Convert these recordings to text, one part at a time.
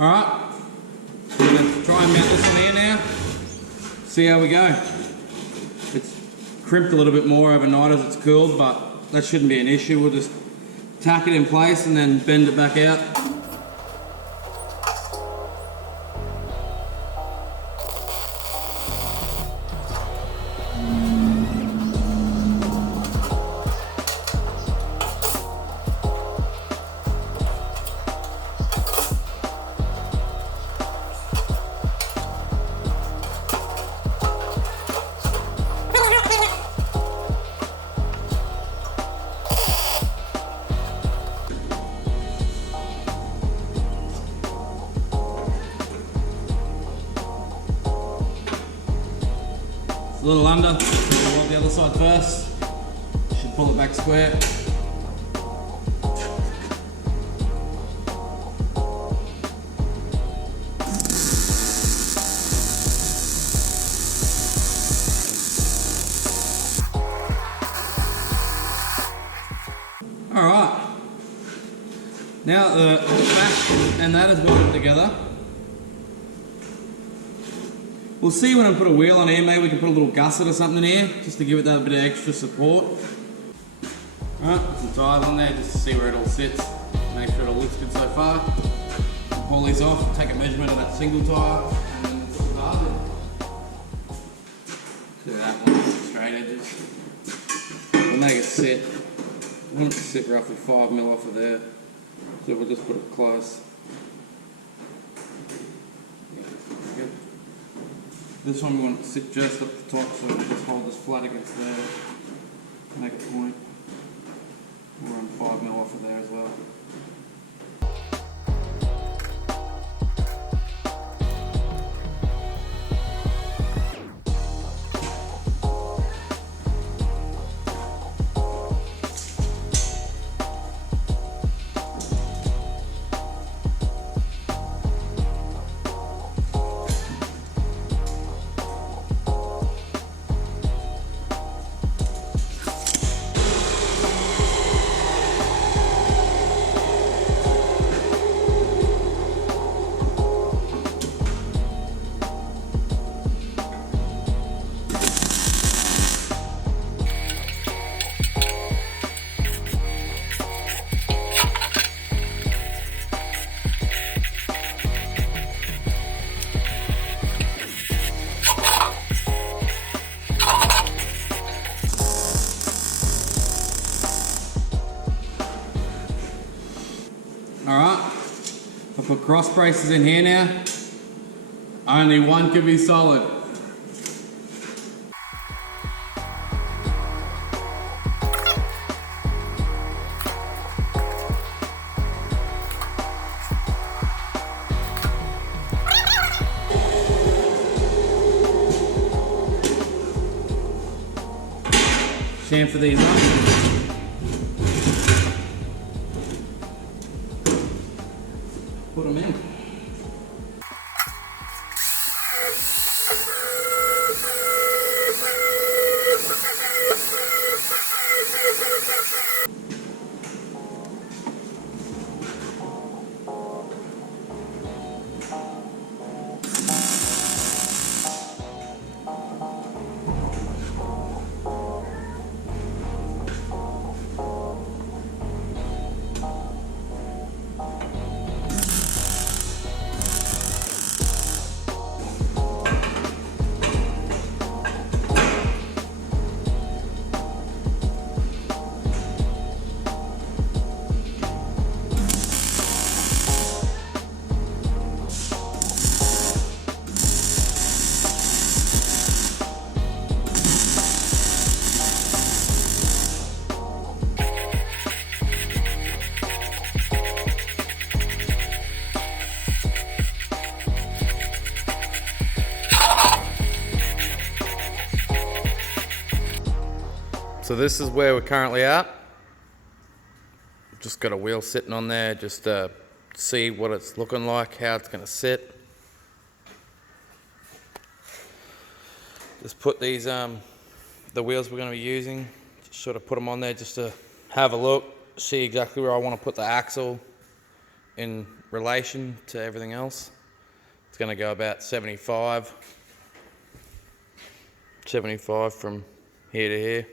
Alright, so we're going to try and mount this one here now. See how we go. It's crimped a little bit more overnight as it's cooled, but that shouldn't be an issue. We'll just tack it in place and then bend it back out. A little under, I'll hold the other side first. Should pull it back square. Alright, now the back and that is welded together. We'll see when I put a wheel on here, maybe we can put a little gusset or something in here, just to give it that bit of extra support. Alright, put some tires on there just to see where it all sits. Make sure it all looks good so far. Pull these off, take a measurement of that single tyre, and then put the bars in. See that one, straight edges. We'll make it sit. I want it to sit roughly 5mm off of there. So we'll just put it close. This one we want it to sit just up the top, so we'll just hold this flat against there, make a point. We'll run 5mm off of there as well. Alright, I'll put cross braces in here now. Only one can be solid. Chamfer these up. Put them in. So this is where we're currently at. Just got a wheel sitting on there just to see what it's looking like, how it's going to sit. Just put these, the wheels we're going to be using, just sort of put them on there just to have a look, see exactly where I want to put the axle in relation to everything else. It's going to go about 75 from here to here.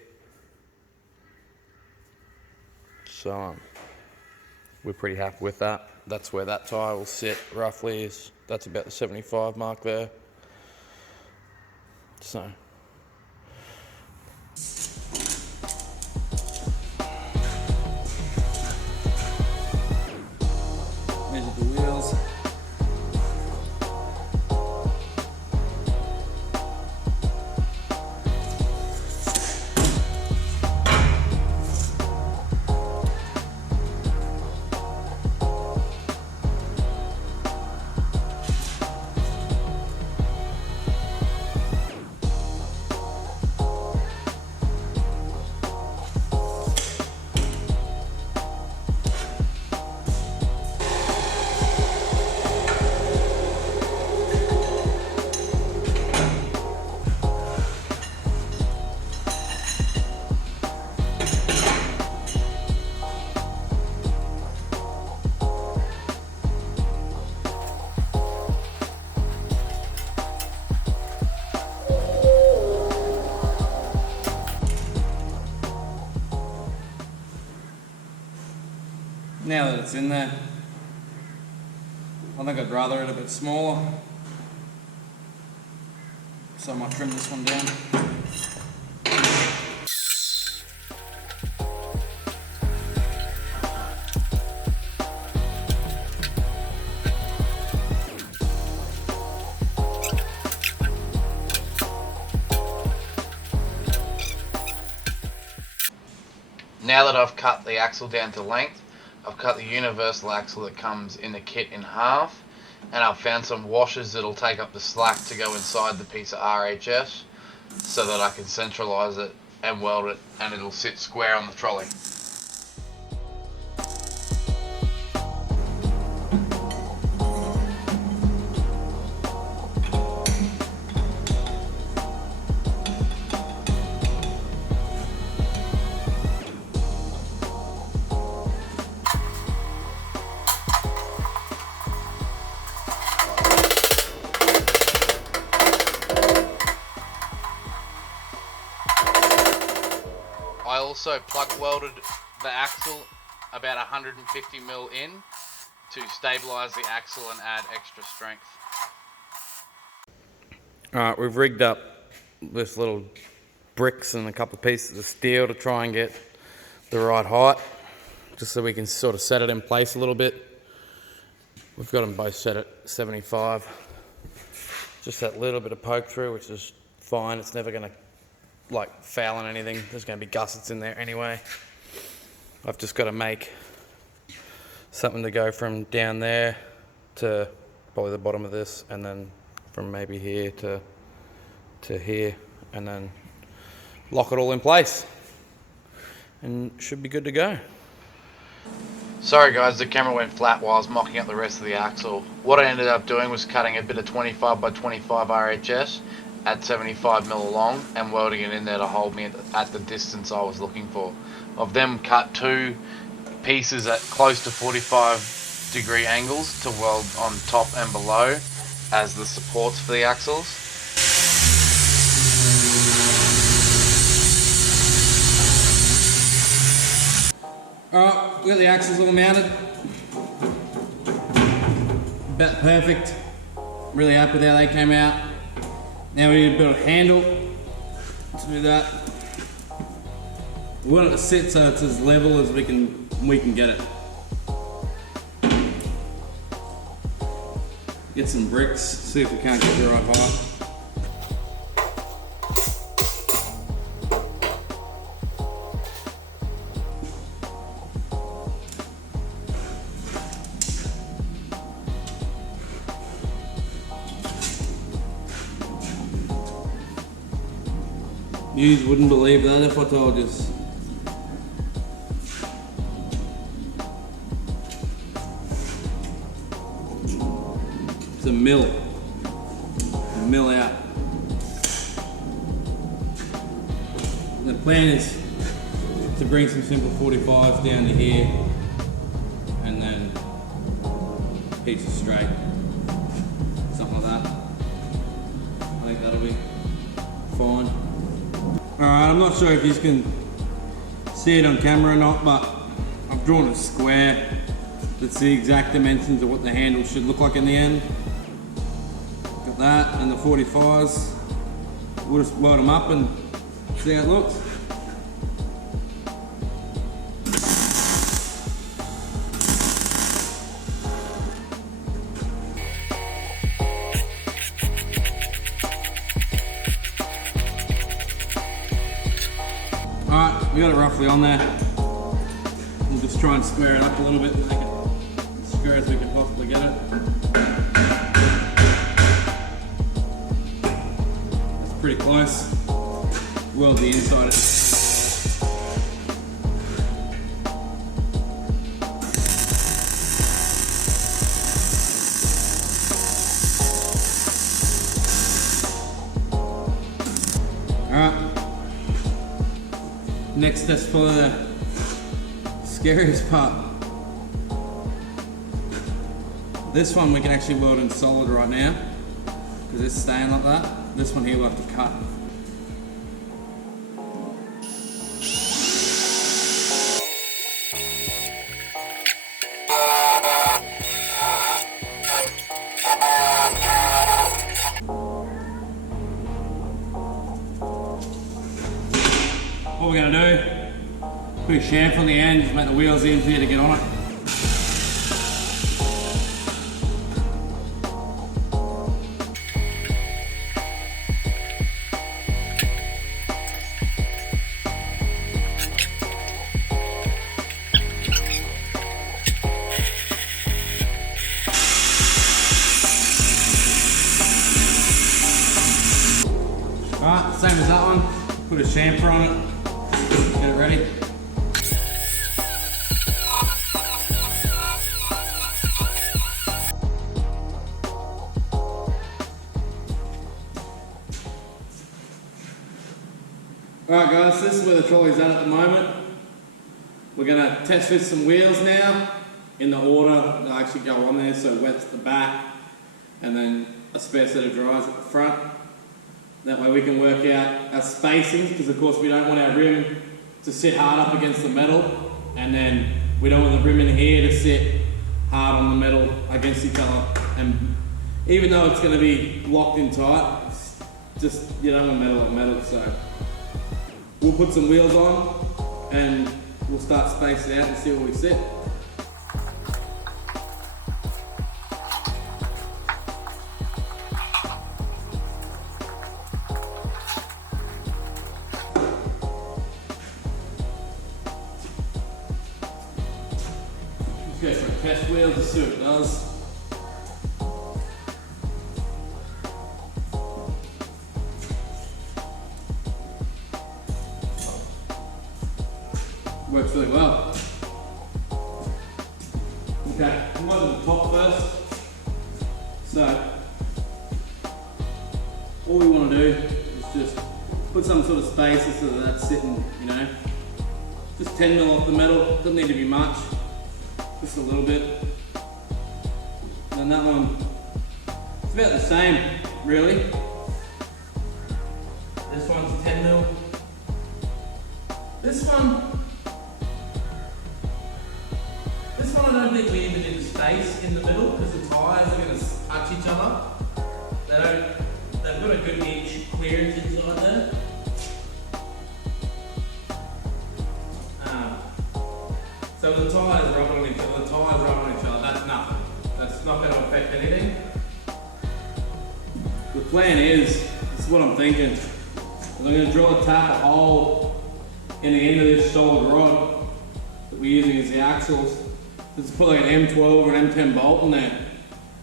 So we're pretty happy with that. That's where that tyre will sit roughly, that's about the 75 mark there. So measure the wheels. Now that it's in there, I think I'd rather it a bit smaller, so I might trim this one down. Now that I've cut the axle down to length, I've cut the universal axle that comes in the kit in half, and I've found some washers that'll take up the slack to go inside the piece of RHS so that I can centralise it and weld it, and it'll sit square on the trolley. I also plug welded the axle about 150mm in to stabilise the axle and add extra strength. Alright, we've rigged up this little bricks and a couple of pieces of steel to try and get the right height, just so we can sort of set it in place a little bit. We've got them both set at 75. Just that little bit of poke through, which is fine. It's never going to like foul on anything. There's going to be gussets in there anyway. I've just got to make something to go from down there to probably the bottom of this, and then from maybe here to here, and then lock it all in place, and should be good to go. Sorry guys, the camera went flat while I was mocking up the rest of the axle. What I ended up doing was cutting a bit of 25 by 25 RHS at 75mm long and welding it in there to hold me at the distance I was looking for. I've then cut two pieces at close to 45-degree angles to weld on top and below as the supports for the axles. Alright, we got the axles all mounted. About perfect. Really happy with how they came out. Now we need to build a handle to do that. We want it to sit so it's as level as we can get it. Get some bricks, see if we can't get the right height. You wouldn't believe that if I told you. It's a mill out. The plan is to bring some simple 45s down to here, and then keeps it straight. Something like that. I think that'll be fine. Alright, I'm not sure if you can see it on camera or not, but I've drawn a square that's the exact dimensions of what the handle should look like in the end. Got that and the 45s. We'll just load them up and see how it looks. Alright, we got it roughly on there. We'll just try and square it up a little bit and make it as square as we can possibly get it. That's pretty close. Weld the inside. Alright. Next, that's probably the scariest part. This one we can actually weld in solid right now because it's staying like that. This one here we'll have to cut. What we're going to do, put a chamfer on the end, just make the wheels easier to get on it. Alright, same as that one, put a chamfer on it. Get it ready. Alright guys, this is where the trolley's at the moment. We're going to test fit some wheels now in the order they'll actually go on there, so wet's the back and then a spare set of dryers at the front. That way we can work out our spacings, because of course we don't want our rim to sit hard up against the metal, and then we don't want the rim in here to sit hard on the metal against each other. And even though it's going to be locked in tight, it's just, you don't want metal on metal. So we'll put some wheels on and we'll start spacing out and see where we sit. Let's go for a test wheel to see what it does. Works really well. Okay, I'm going to the top first. So, all we want to do is just put some sort of spacer so that that's sitting, you know, just 10 mil off the metal. Doesn't need to be much. Just a little bit. And that one, it's about the same, really. This one's 10 mil. This one I don't think we even need the space in the middle because the tyres are going to touch each other. They've got a good inch clearance inside there. So the tyres rubbing on each other, that's nothing. That's not going to affect anything. The plan is, this is what I'm thinking. I'm going to drill a hole in the end of this solid rod that we're using as the axles. Just put like an M12 or an M10 bolt in there,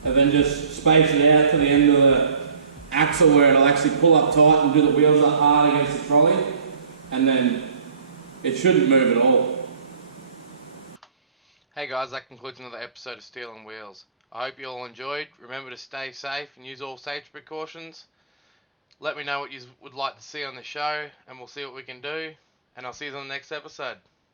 and then just space it out to the end of the axle where it'll actually pull up tight and do the wheels up hard against the trolley, and then it shouldn't move at all. Hey guys, that concludes another episode of Stealing Wheels. I hope you all enjoyed. Remember to stay safe and use all safety precautions. Let me know what you would like to see on the show, and we'll see what we can do. And I'll see you on the next episode.